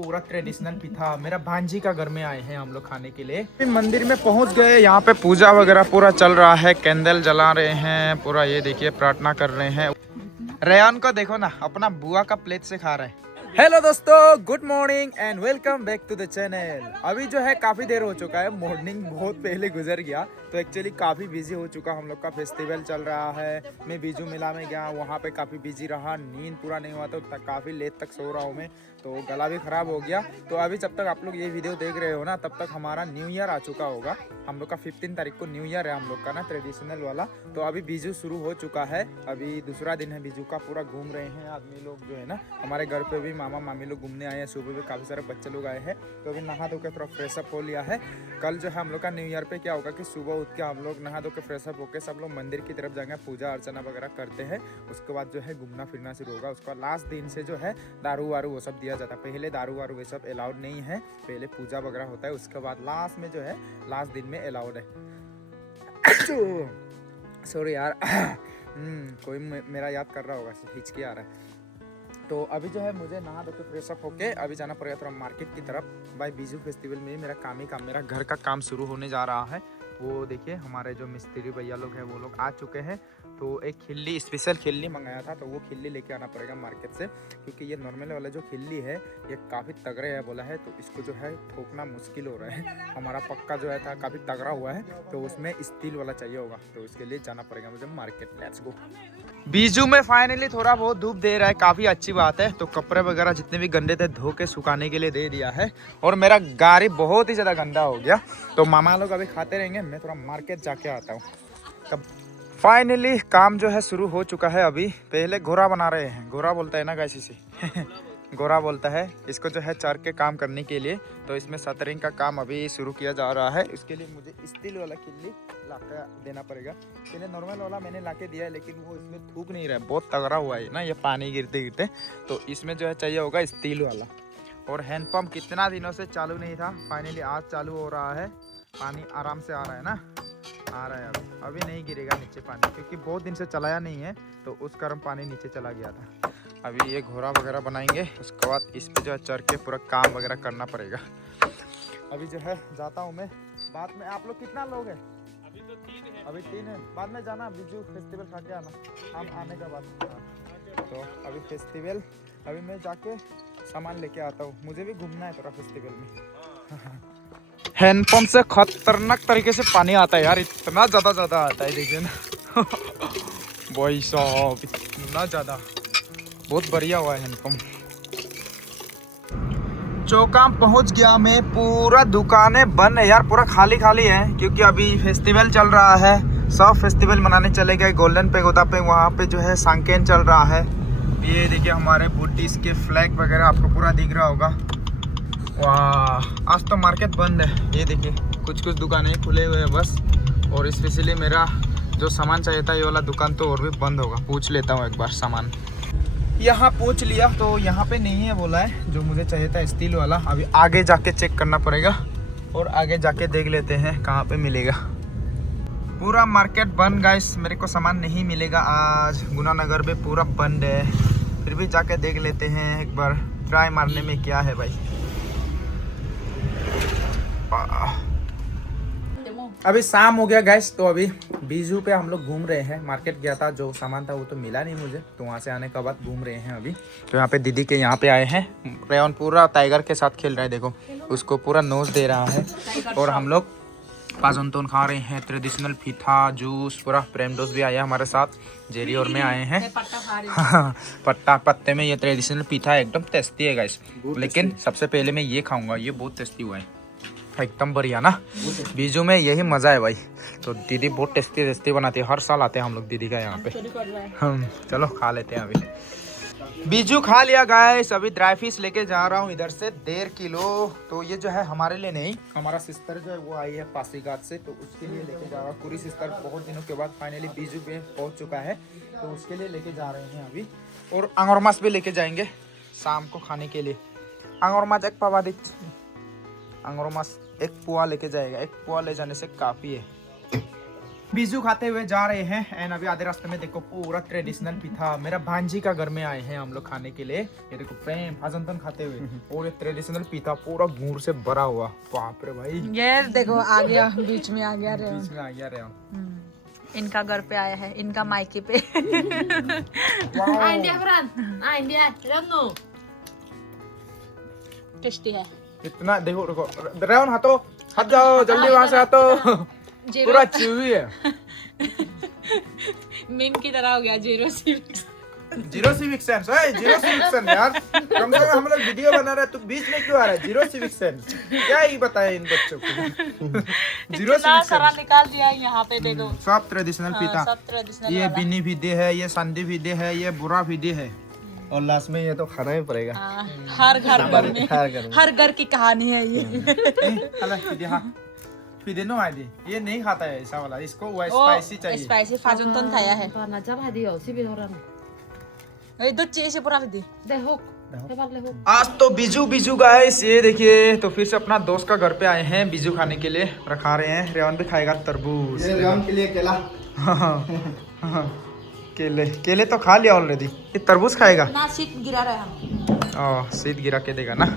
पूरा ट्रेडिशनल पिठा मेरा भांजी का घर में आए हैं हम लोग खाने के लिए। मंदिर में पहुंच गए, यहाँ पे पूजा वगैरह पूरा चल रहा है, कैंडल जला रहे हैं पूरा, ये देखिए प्रार्थना कर रहे हैं। रेयान को देखो ना, अपना बुआ का प्लेट से खा रहा है। हेलो दोस्तों, good morning and welcome back to the channel. अभी जो है काफ़ी देर हो चुका है, मॉर्निंग बहुत पहले गुजर गया, तो एक्चुअली काफ़ी बिजी हो चुका। हम लोग का फेस्टिवल चल रहा है, मैं बीजू मेला में गया, वहाँ पे काफ़ी बिजी रहा, नींद पूरा नहीं हुआ तो काफ़ी लेट तक सो रहा हूँ मैं, तो गला भी ख़राब हो गया। तो अभी जब तक आप लोग ये वीडियो देख रहे हो ना, तब तक हमारा न्यू ईयर आ चुका होगा। हम लोग का 15 तारीख को न्यू ईयर है हम लोग का ना, ट्रेडिशनल वाला। तो अभी बीजू शुरू हो चुका है, अभी दूसरा दिन है बीजू का, पूरा घूम रहे हैं आदमी लोग जो है ना। हमारे घर पे भी मामा मामी लोग घूमने आए हैं, सुबह भी काफ़ी सारे बच्चे लोग आए हैं, तो अभी नहा धो के थोड़ा फ्रेशअप हो लिया है। कल जो है हम लोग का न्यू ईयर पे क्या होगा कि सुबह उठ के हम लोग नहा धो के फ्रेशअप होकर सब लोग मंदिर की तरफ जाएंगे, पूजा अर्चना वगैरह करते हैं। उसके बाद जो है घूमना फिरना शुरू होगा। उसका लास्ट दिन से जो है दारू वारू वो सब दिया जाता है। पहले दारू वारू ये सब अलाउड नहीं है, पहले पूजा वगैरह होता है, उसके बाद लास्ट में जो है लास्ट दिन में अलाउड है। सॉरी यार, कोई मेरा याद कर रहा होगा, हिचकी आ रहा है। तो अभी जो है मुझे नहा धो के फ्रेशअप होके अभी जाना पड़ेगा थोड़ा मार्केट की तरफ। भाई बीजू फेस्टिवल में मेरा काम ही काम, मेरा घर का काम शुरू होने जा रहा है। वो देखिए हमारे जो मिस्त्री भैया लोग हैं वो लोग आ चुके हैं। तो एक खिल्ली, स्पेशल खिल्ली मंगाया था, तो वो खिल्ली लेके आना पड़ेगा मार्केट से, क्योंकि ये नॉर्मल वाला जो खिल्ली है ये काफ़ी तगड़े है बोला है, तो इसको जो है ठोकना मुश्किल हो रहा है। हमारा पक्का जो है था काफ़ी तगड़ा हुआ है, तो उसमें स्टील वाला चाहिए होगा, तो उसके लिए जाना पड़ेगा मुझे मार्केट। Let's go. बीजू में फाइनली थोड़ा बहुत धूप दे रहा है, काफ़ी अच्छी बात है। तो कपड़े वगैरह जितने भी गंदे थे धो के सुखाने के लिए दे दिया है, और मेरा गाड़ी बहुत ही ज़्यादा गंदा हो गया। तो मामा लोग अभी खाते रहेंगे, मैं थोड़ा मार्केट जाके आता हूँ। तब फाइनली काम जो है शुरू हो चुका है। अभी पहले घोड़ा बना रहे हैं, घोड़ा बोलता है ना गाइस इसे घोड़ा बोलता है इसको जो है चढ़ के काम करने के लिए। तो इसमें सतरिंग का काम अभी शुरू किया जा रहा है। इसके लिए मुझे स्टील वाला किल्ली ला के देना पड़ेगा। पहले नॉर्मल वाला मैंने ला के दिया है, लेकिन वो इसमें थूक नहीं रहा है, बहुत तगड़ा हुआ है ना ये पानी गिरते गिरते। तो इसमें जो है चाहिए होगा स्टील वाला। और हैंडपम्प कितना दिनों से चालू नहीं था, फाइनली आज चालू हो रहा है। पानी आराम से आ रहा है ना, आ रहा है। अभी नहीं गिरेगा नीचे पानी, क्योंकि बहुत दिन से चलाया नहीं है, तो उस कारण पानी नीचे चला गया था। अभी ये घोड़ा वगैरह बनाएंगे, उसके बाद इस पे जो है चढ़ के पूरा काम वगैरह करना पड़ेगा। अभी जो है जाता हूँ मैं। बाद में आप लोग कितना लोग हैं? अभी तो 3 है। अभी 3 है, बाद में जाना बीजू फेस्टिवल खा के आना, हम आने के बाद। तो अभी फेस्टिवल, अभी मैं जाके सामान लेके आता हूँ, मुझे भी घूमना है थोड़ा फेस्टिवल में। हैंडपम्प से खतरनाक तरीके से पानी आता है यार, इतना ज़्यादा आता है, देखिए ना भाई साहब, इतना ज़्यादा, बहुत बढ़िया हुआ है हैंडपम्प। चौकाम पहुंच गया मैं, पूरा दुकानें बंद है यार, पूरा खाली खाली है, क्योंकि अभी फेस्टिवल चल रहा है। सब फेस्टिवल मनाने चले गए गोल्डन पेगोदा पे, वहाँ पे जो है सांकेन चल रहा है। ये देखिए हमारे बुद्धिस्ट के फ्लैग वगैरह आपको पूरा दिख रहा होगा। वाह, आज तो मार्केट बंद है। ये देखिए कुछ दुकानें खुले हुए हैं बस, और स्पेशली मेरा जो सामान चाहिए था ये वाला दुकान तो और भी बंद होगा। पूछ लेता हूँ एक बार सामान, यहाँ पूछ लिया तो यहाँ पे नहीं है बोला है, जो मुझे चाहिए था स्टील वाला। अभी आगे जाके चेक करना पड़ेगा, और आगे जाके देख लेते हैं कहाँ पे मिलेगा। पूरा मार्केट बंद गाइस, मेरे को सामान नहीं मिलेगा आज। गुनानगर में पूरा बंद है, फिर भी जाके देख लेते हैं एक बार, ट्राई मारने में क्या है भाई। अभी शाम हो गया गैस, तो अभी बीजू पे हम लोग घूम रहे हैं। मार्केट गया था, जो सामान था वो तो मिला नहीं मुझे, तो वहाँ से आने के बाद घूम रहे हैं अभी। तो यहाँ पे दीदी के यहाँ पे आए हैं, रेयन पूरा टाइगर के साथ खेल रहा है, देखो उसको पूरा नोज दे रहा है। और हम लोग पाजनतोन खा रहे हैं, ट्रेडिशनल फीथा जूस, पूरा प्रेम डोस भी आया हमारे साथ, जेरी और मैं आए हैं। पट्टा पत्ते में ये ट्रेडिशनल पीठा एकदम टेस्टी है गाइस, लेकिन सबसे पहले मैं ये खाऊंगा, ये बहुत टेस्टी हुआ है एकदम बढ़िया ना। बीजू में यही मज़ा है भाई। तो दीदी बहुत टेस्टी टेस्टी बनाती है, हर साल आते हैं हम लोग दीदी का यहाँ पे। हम चलो खा लेते हैं अभी। बीजू खा लिया गाइस, अभी ड्राई फिश लेके जा रहा हूँ इधर से 1.5 किलो। तो ये जो है हमारे लिए नहीं, हमारा सिस्टर जो है वो आई है पासीघाट से, तो उसके लिए लेके जा रहा हूँ। पूरी सिस्टर बहुत दिनों के बाद फाइनली बीजू पे पहुँच चुका है, तो उसके लिए लेके जा रहे हैं अभी। और अंगोरमास भी लेके जाएंगे शाम को खाने के लिए। अंगोरमास एक पावा दी, अंगोरमास एक पुआ लेके जाएगा, एक पुआ ले जाने से काफ़ी है। बीजू खाते हुए जा रहे हैं एंड अभी आधे रास्ते में देखो पूरा ट्रेडिशनल पीठा मेरा भांजी का घर में आए हैं हम लोग खाने के लिए। ये देखो प्रेम फाजंतन खाते हुए और ये ट्रेडिशनल पीठा पूरा गुड़ से भरा हुआ। बाप रे भाई, ये देखो आ गया, बीच में आ गया रे, बीच में आ गया रे। इनका घर पे आया है, इनका मायके पे। टेस्टी है इतना देखो देखो रेवन हाथों हाथ जाओ जल्दी वहां से हाथों पूरा चूही है। मीम की तरह हो गया, zero civic sense. Zero civic sense यार, कम से कम हम लोग वीडियो बना रहे हैं, तू बीच में क्यों आ रहा है? जीरो सिविक सेंस क्या ही बताए इन बच्चों को। जीरो सिविक सारा निकाल दिया यहाँ पे देखो। सब ट्रेडिशनल पीता, सब ट्रेडिशनल। ये बिनी भिदे है, ये संदी भिदे है, ये बुरा भिदे है और लास्ट में ये तो खाना ही पड़ेगा। हर घर में हर घर की कहानी है ये। फिदे नो आदि ये नहीं खाता है ऐसा वाला, इसको वो स्पाइसी चाहिए। स्पाइसी फाजुनतन खाया है। आज तो बीजू बीजू गाइस, ये देखिए तो फिर से अपना दोस्त का घर पे आए हैं बीजू खाने के लिए। रखा रहे हैं, रेवन भी खाएगा तरबूज। रेवन के लिए केला। केले केले तो खा लिया ऑलरेडी, ये तरबूज खाएगा ना। शीत गिरा रहा है हम। शीत गिरा के देगा ना।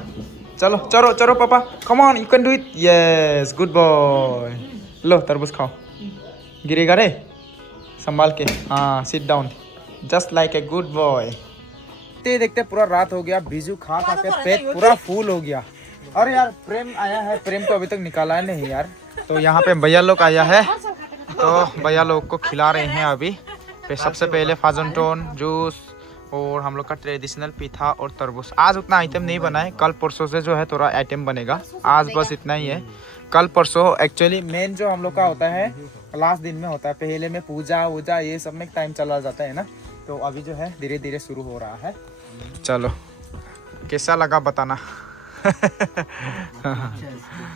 चलो चलो चलो पापा, come on you can do it, yes good boy. लो तरबूज खाओ, गिरेगा रे, संभाल के। हाँ sit down, just like a good boy. देखते देखते पूरा रात हो गया, बीजू खा खा के पेट पूरा फूल हो गया। अरे यार प्रेम आया है, प्रेम को अभी तक निकाला है नहीं यार। तो यहाँ पे भैया लोग आया है, तो भैया लोग को खिला रहे हैं अभी। सबसे पहले फाजनटोन जूस और हम लोग का ट्रेडिशनल पीठा और तरबूज। आज उतना आइटम नहीं बना है, कल परसों से जो है थोड़ा आइटम बनेगा। आज बस इतना ही है, कल परसों एक्चुअली मेन जो हम लोग का होता है लास्ट दिन में होता है। पहले में पूजा वूजा ये सब में टाइम चला जाता है ना, तो अभी जो है धीरे धीरे शुरू हो रहा है। चलो कैसा लगा बताना।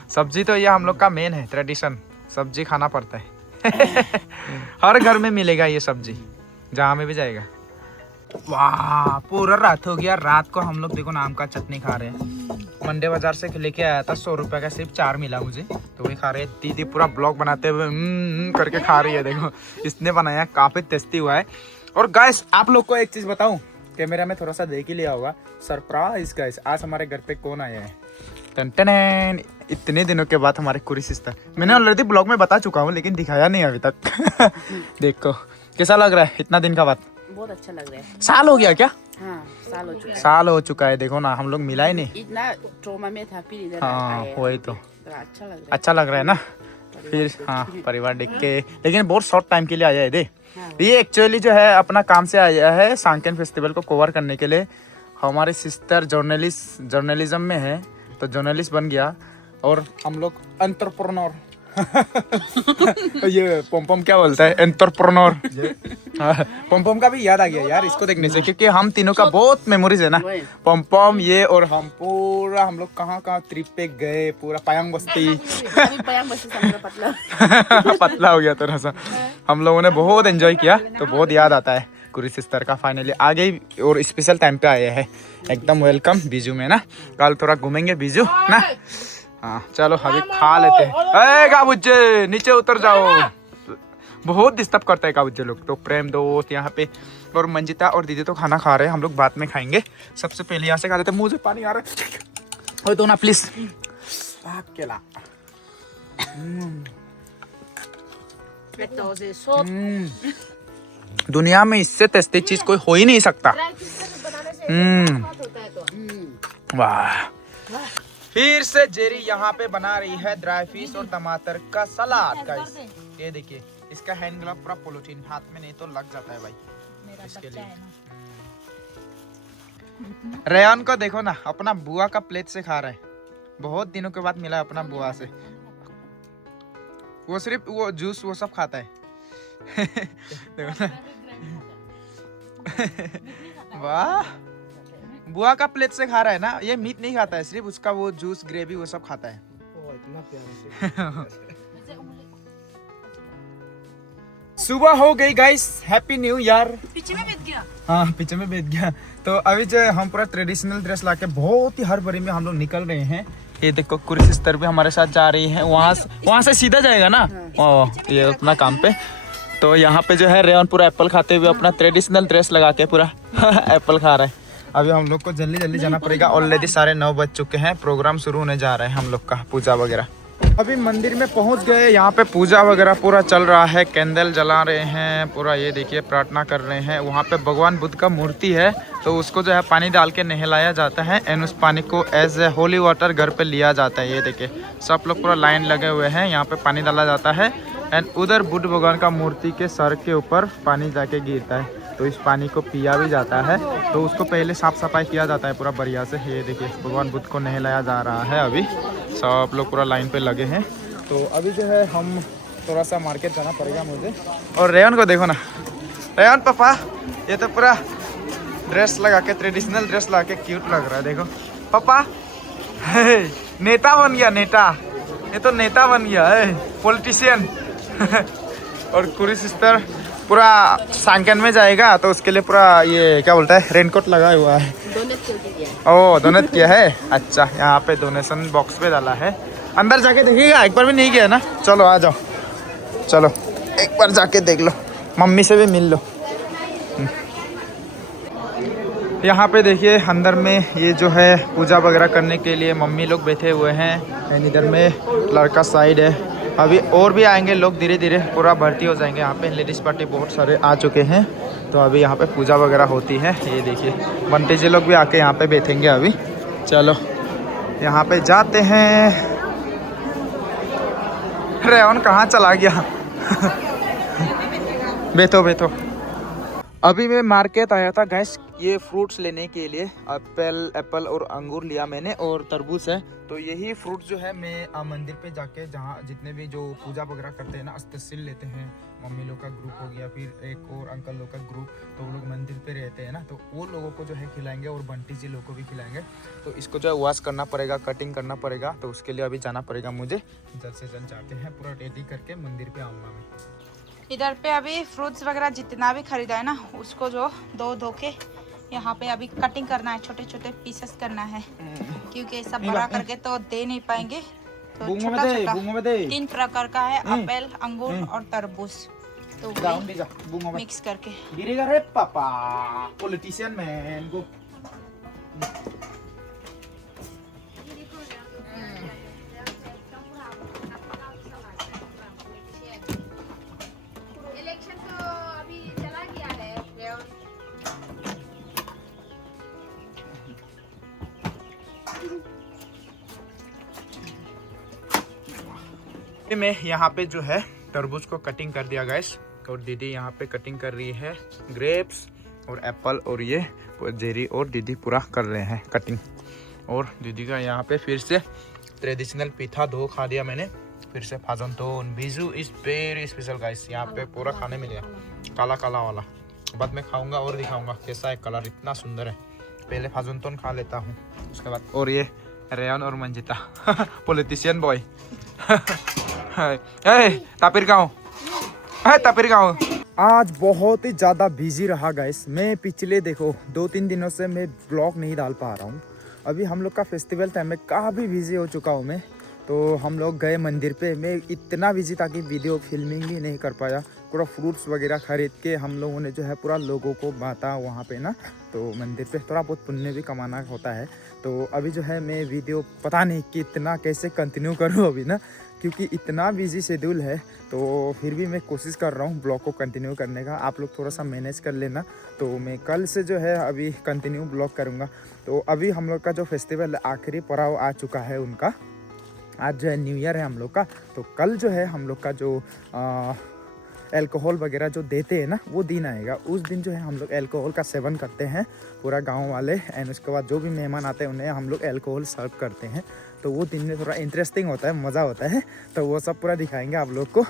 सब्जी तो ये हम लोग का मेन है, ट्रेडिशन, सब्जी खाना पड़ता है। हर घर में मिलेगा ये सब्जी, जहाँ में भी जाएगा। वाह पूरा रात हो गया, रात को हम लोग देखो नाम का चटनी खा रहे हैं। मंडे बाजार से लेके आया था, 100 रुपए का सिर्फ 4 मिला मुझे, तो वही खा रहे हैं। दीदी पूरा ब्लॉग बनाते हुए करके खा रही है, देखो इसने बनाया, काफी टेस्टी हुआ है। और गाइस आप लोग को एक चीज बताऊं, कैमरा में थोड़ा सा देख ही लिया होगा, सरप्राइज गाइस, आज हमारे घर पे कौन आया है? टन इतने दिनों के बाद हमारे कुरी सिस्टर। मैंने ऑलरेडी ब्लॉग में बता चुका हूँ लेकिन दिखाया नहीं अभी तक। देखो कैसा लग रहा है इतना दिन का बाद? बहुत अच्छा लग रहा है। साल हो गया क्या? हाँ साल हो चुका है। साल हो चुका है, देखो ना हम लोग मिला ही नहीं। इतना ट्रॉमा में था, फिर इधर हाँ वही तो अच्छा लग रहा है। अच्छा लग रहा है ना फिर। हाँ परिवार देख के, लेकिन बहुत शॉर्ट टाइम के लिए आया है दे। ये एक्चुअली जो है अपना काम से आया है सांकेन फेस्टिवल को कवर करने के लिए। हमारे सिस्टर जर्नलिज्म में है, तो जर्नलिस्ट बन गया और हम लोग एंटरप्रेन्योर। ये पोमपोम क्या बोलता है? एंटरप्रेन्योर। पोमपोम का भी याद आ गया यार इसको देखने से, क्योंकि हम तीनों का बहुत मेमोरीज है ना। पोमपोम ये और हम पूरा हम लोग कहाँ कहाँ ट्रिप पे गए, पूरा पायांग बस्ती। पतला हो गया थोड़ा सा, हम लोगों ने बहुत एंजॉय किया, तो बहुत याद आता है। कुरी सिस्टर का फाइनली आ गई और स्पेशल टाइम पे आए हैं। एकदम वेलकम बीजू में ना, कल थोड़ा घूमेंगे बीजू ना। हाँ चलो अभी खा लेते हैं। काबुज्जे नीचे उतर जाओ, बहुत डिस्टर्ब करता है काबुज्जे लोग। तो प्रेम दोस्त यहाँ पे और मंजिता और दीदी तो खाना खा रहे हैं, हम लोग बाद में खाएंगे। सबसे पहले यहाँ से खा लेते हैं। मुझे पानी आ रहा है, दो ना प्लीज। केला दुनिया में इससे टेस्टी चीज कोई हो ही नहीं सकता। वाह। फिर से जेरी यहाँ पे बना रही है ड्राई फिश और टमाटर का सलाद गाइस। ये देखिए इसका हैंड ग्लव पूरा पॉलिथीन, हाथ में नहीं तो लग जाता है भाई इसके लिए। रेयान को देखो ना, अपना बुआ का प्लेट से खा रहा है, बहुत दिनों के बाद मिला अपना बुआ से। वो सिर्फ वो जूस वो सब खाता है। देखो ना। वाह, बुआ का प्लेट से खा रहा है ना, ये मीट नहीं खाता है, सिर्फ उसका वो जूस ग्रेवी वो सब खाता है। इतना प्यारा से। सुबह हो गई गाइस, हैप्पी न्यू ईयर। पीछे में बैठ गया। हाँ पीछे में बैठ गया। तो अभी जो हम पूरा ट्रेडिशनल ड्रेस लाके बहुत ही हर बरी में हम लोग निकल रहे हैं, ये देखो कुरी सिस्टर भी हमारे साथ जा रही है, वहाँ से सीधा जाएगा ना ये अपना काम पे। तो यहाँ पे जो है रेयन पूरा एप्पल खाते हुए अपना ट्रेडिशनल ड्रेस लगा के पूरा एप्पल खा रहा है। अभी हम लोग को जल्दी जल्दी जाना पड़ेगा, ऑलरेडी 9:30 बज चुके हैं, प्रोग्राम शुरू होने जा रहा है हम लोग का पूजा वगैरह। अभी मंदिर में पहुंच गए, यहाँ पे पूजा वगैरह पूरा चल रहा है, कैंडल जला रहे हैं पूरा, ये देखिए प्रार्थना कर रहे हैं। वहाँ पे भगवान बुद्ध का मूर्ति है, तो उसको जो है पानी डाल के नहलाया जाता है एंड उस पानी को एज ए होली वाटर घर पे लिया जाता है। ये देखिए सब लोग पूरा लाइन लगे हुए हैं, यहाँ पे पानी डाला जाता है एंड उधर बुद्ध भगवान का मूर्ति के सर के ऊपर पानी जाके गिरता है, तो इस पानी को पिया भी जाता है। तो उसको पहले साफ सफाई किया जाता है पूरा बढ़िया से। ये देखिए भगवान बुद्ध को नहलाया जा रहा है, अभी सब लोग पूरा लाइन पे लगे हैं। तो अभी जो है हम थोड़ा सा मार्केट जाना पड़ेगा मुझे। और रेयन को देखो ना, रेयन पापा ये तो पूरा ड्रेस लगा के, ट्रेडिशनल ड्रेस लगा के क्यूट लग रहा है। देखो पापा नेता बन गया, नेता, ये तो नेता बन गया है, पॉलिटिशियन। और कुरी सिस्टर पूरा सांकन में जाएगा, तो उसके लिए पूरा ये क्या बोलता है रेनकोट लगा हुआ है। ओह डोनेट किया है, अच्छा यहाँ पे डोनेशन बॉक्स पे डाला है। अंदर जाके देखिएगा, एक बार भी नहीं किया ना। चलो आ जाओ, चलो एक बार जाके देख लो, मम्मी से भी मिल लो। यहाँ पे देखिए अंदर में ये जो है पूजा वगैरह करने के लिए मम्मी लोग बैठे हुए हैं एंड इधर में लड़का साइड है। अभी और भी आएंगे लोग, धीरे धीरे पूरा भर्ती हो जाएंगे। यहाँ पे लेडीज़ पार्टी बहुत सारे आ चुके हैं, तो अभी यहाँ पे पूजा वगैरह होती है। ये देखिए बंटी जी लोग भी आके यहाँ पे बैठेंगे अभी। चलो यहाँ पे जाते हैं। रेयन कहाँ चला गया? बैठो बैठो। अभी मैं मार्केट आया था गैस ये फ्रूट्स लेने के लिए। एप्पल और अंगूर लिया मैंने, और तरबूज है। तो यही फ्रूट जो है मैं मंदिर पे जाके, जहाँ जितने भी जो पूजा वगैरह करते हैं ना, अस्तसिल लेते हैं, मम्मी लोग का ग्रुप हो गया, फिर एक और अंकल लोग का ग्रुप, तो वो लोग मंदिर पे रहते हैं ना, तो वो लोगों को जो है खिलाएंगे और बंटी जी लोग को भी खिलाएंगे। तो इसको जो है वॉश करना पड़ेगा, कटिंग करना पड़ेगा, तो उसके लिए अभी जाना पड़ेगा मुझे। जल्द से जल्द जाते हैं, पूरा रेडी करके मंदिर पे आऊँगा मैं। इधर पे अभी फ्रूट्स वगैरह जितना भी खरीदा है ना, उसको जो धो के यहाँ पे अभी कटिंग करना है, छोटे छोटे पीसेस करना है, क्योंकि सब बड़ा करके तो दे नहीं पाएंगे। तो छोटा छोटा 3 प्रकार का है, एप्पल, अंगूर और तरबूज, तो मिक्स करके। गिरेगा रे पापा, पॉलिटिशियन मैन को। मैं यहाँ पे जो है तरबूज को कटिंग कर दिया गैस, और दीदी यहाँ पे कटिंग कर रही है ग्रेप्स और एप्पल, और ये जेरी और दीदी पूरा कर रहे हैं कटिंग। और दीदी का यहाँ पे फिर से ट्रेडिशनल पीठा दो खा दिया मैंने, फिर से फाजनतोन। Biju is very special guys, यहाँ पे पूरा खाने मिलेगा, काला काला वाला। बाद में खाऊंगा और दिखाऊंगा कैसा है कलर, इतना सुंदर है। पहले फाजनतोन खा लेता हूँ, उसके बाद। और ये रेयन और मंजिता पॉलिटिशियन बॉय। तापिर गाँव आज बहुत ही ज़्यादा बिजी रहा गाइस। मैं पिछले देखो 2-3 दिनों से मैं ब्लॉग नहीं डाल पा रहा हूँ। अभी हम लोग का फेस्टिवल था, मैं काफ़ी बिजी हो चुका हूँ मैं। तो हम लोग गए मंदिर पे, मैं इतना बिजी था कि वीडियो फिल्मिंग भी नहीं कर पाया। पूरा फ्रूट्स वगैरह खरीद के हम लोगों ने जो है पूरा लोगों को बांटा वहाँ पे ना, तो मंदिर पे थोड़ा बहुत पुण्य भी कमाना होता है। तो अभी जो है मैं वीडियो पता नहीं कि इतना कैसे कंटिन्यू करूँ अभी ना, क्योंकि इतना बिजी शेड्यूल है। तो फिर भी मैं कोशिश कर रहा हूँ ब्लॉग को कंटिन्यू करने का, आप लोग थोड़ा सा मैनेज कर लेना। तो मैं कल से जो है अभी कंटिन्यू ब्लॉग करूँगा। तो अभी हम लोग का जो फेस्टिवल आखिरी पड़ाव आ चुका है उनका, आज जो है न्यू ईयर है हम लोग का। तो कल जो है हम लोग का जो अल्कोहल वगैरह जो देते हैं ना, वो दिन आएगा। उस दिन जो है हम लोग अल्कोहल का सेवन करते हैं पूरा गांव वाले, एंड उसके बाद जो भी मेहमान आते हैं उन्हें हम लोग अल्कोहल सर्व करते हैं। तो वो दिन में थोड़ा इंटरेस्टिंग होता है, मज़ा होता है। तो वो सब पूरा दिखाएंगे आप लोग को,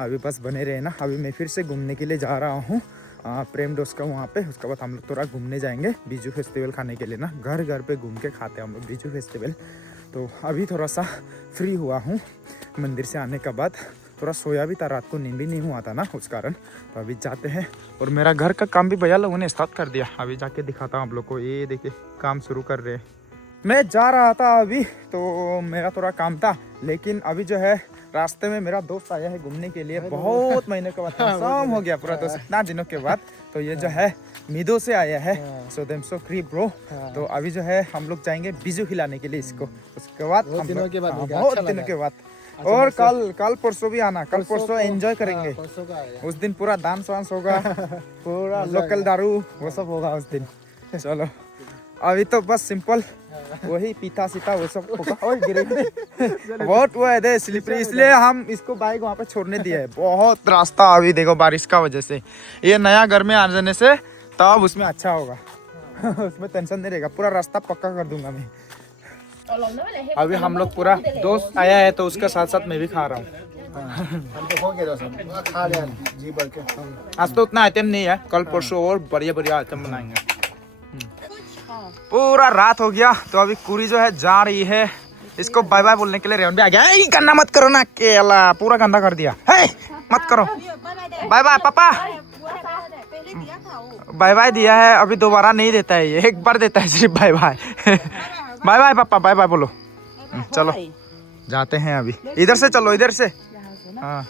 अभी बस बने रहे ना। अभी मैं फिर से घूमने के लिए जा रहा हूँ प्रेम डोस का वहाँ पे। उसके बाद हम लोग थोड़ा घूमने जाएंगे बीजू फेस्टिवल खाने के लिए ना, घर घर पे घूम के खाते हैं हम लोग बीजू फेस्टिवल। तो अभी थोड़ा सा फ्री हुआ हूँ मंदिर से आने के बाद, थोड़ा सोया भी था, रात को नींद भी नहीं हुआ था ना, उस कारण। तो अभी जाते हैं, और मेरा घर का काम भी भैया लोगों ने स्टार्ट कर दिया। अभी जाके दिखाता हूँ आप लोग को। ये देखिए काम शुरू कर रहे हैं, मैं जा रहा था अभी, तो मेरा थोड़ा काम था, लेकिन अभी जो है रास्ते में मेरा दोस्त आया है घूमने के लिए, बहुत महीने के बाद शाम हो गया पूरा दोस्त, इतना दिनों के बाद। तो ये जो है मीदो से आया है, सो देम सो क्री ब्रो। तो अभी जो है हम लोग जाएंगे बीजू खिलाने के लिए इसको, उसके बाद बहुत दिनों के बाद और कल परसों भी आना, कल परसों एंजॉय करेंगे। उस दिन पूरा डांस वांस होगा, पूरा लोकल दारू वो सब होगा उस दिन। चलो अभी तो बस सिंपल वही पीता सीता वो सब होगा। और गिरे बहुत वो है दे स्लिपरी, इसलिए हम इसको बाइक वहाँ पे छोड़ने दिए है। बहुत रास्ता अभी देखो बारिश का वजह से, ये नया घर में आ जाने से तब उसमें अच्छा होगा। उसमें टेंशन नहीं रहेगा, पूरा रास्ता पक्का कर दूंगा मैं। अभी हम लोग पूरा दोस्त आया है तो उसके साथ साथ मैं भी खा रहा हूँ। आज तो उतना आइटम नहीं है, कल परसों और बढ़िया बढ़िया आइटम बनाएंगे। पूरा रात हो गया, तो अभी कुरी जो है जा रही है, इसको बाय बाय बोलने के लिए रेवन भी आ गया। ए गंदा मत करो ना, केला पूरा गंदा कर दिया है, मत करो। बाय बाय पापा, बाय बाय दिया है, अभी दोबारा नहीं देता है ये, एक बार देता है सिर्फ बाय बाय। बाय बाय पापा, बाय बाय बोलो। चलो जाते हैं अभी, इधर से चलो, इधर से। हाँ